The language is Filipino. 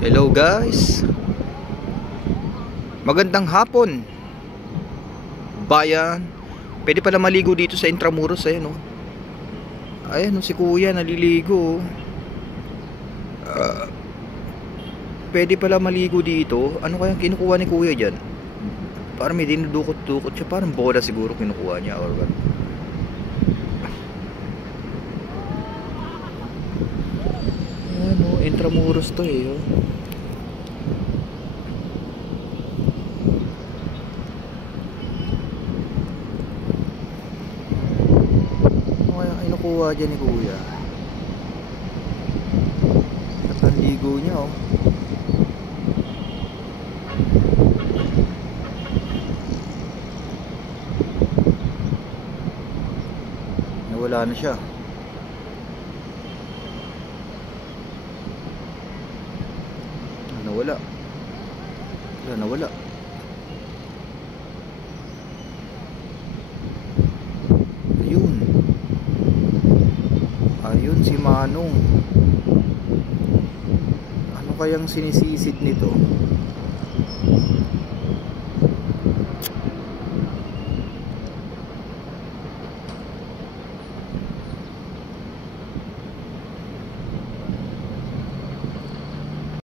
Hello guys, magandang hapon bayan. Pwede pala maligo dito sa Intramuros. Ayan o, ayan o, si kuya naliligo. Pwede pala maligo dito. Ano kaya kinukuha ni kuya dyan? Parang may dinudukot-dukot siya. Parang bola siguro kinukuha niya or what. Ayan o, Intramuros to eh oh. Ano kaya kinukuha dyan ni kuya? At ligo niya oh. Nawala na siya. Nawala. Nawala. Ayun. Ayun si Manong. Ano kayang sinisisid nito?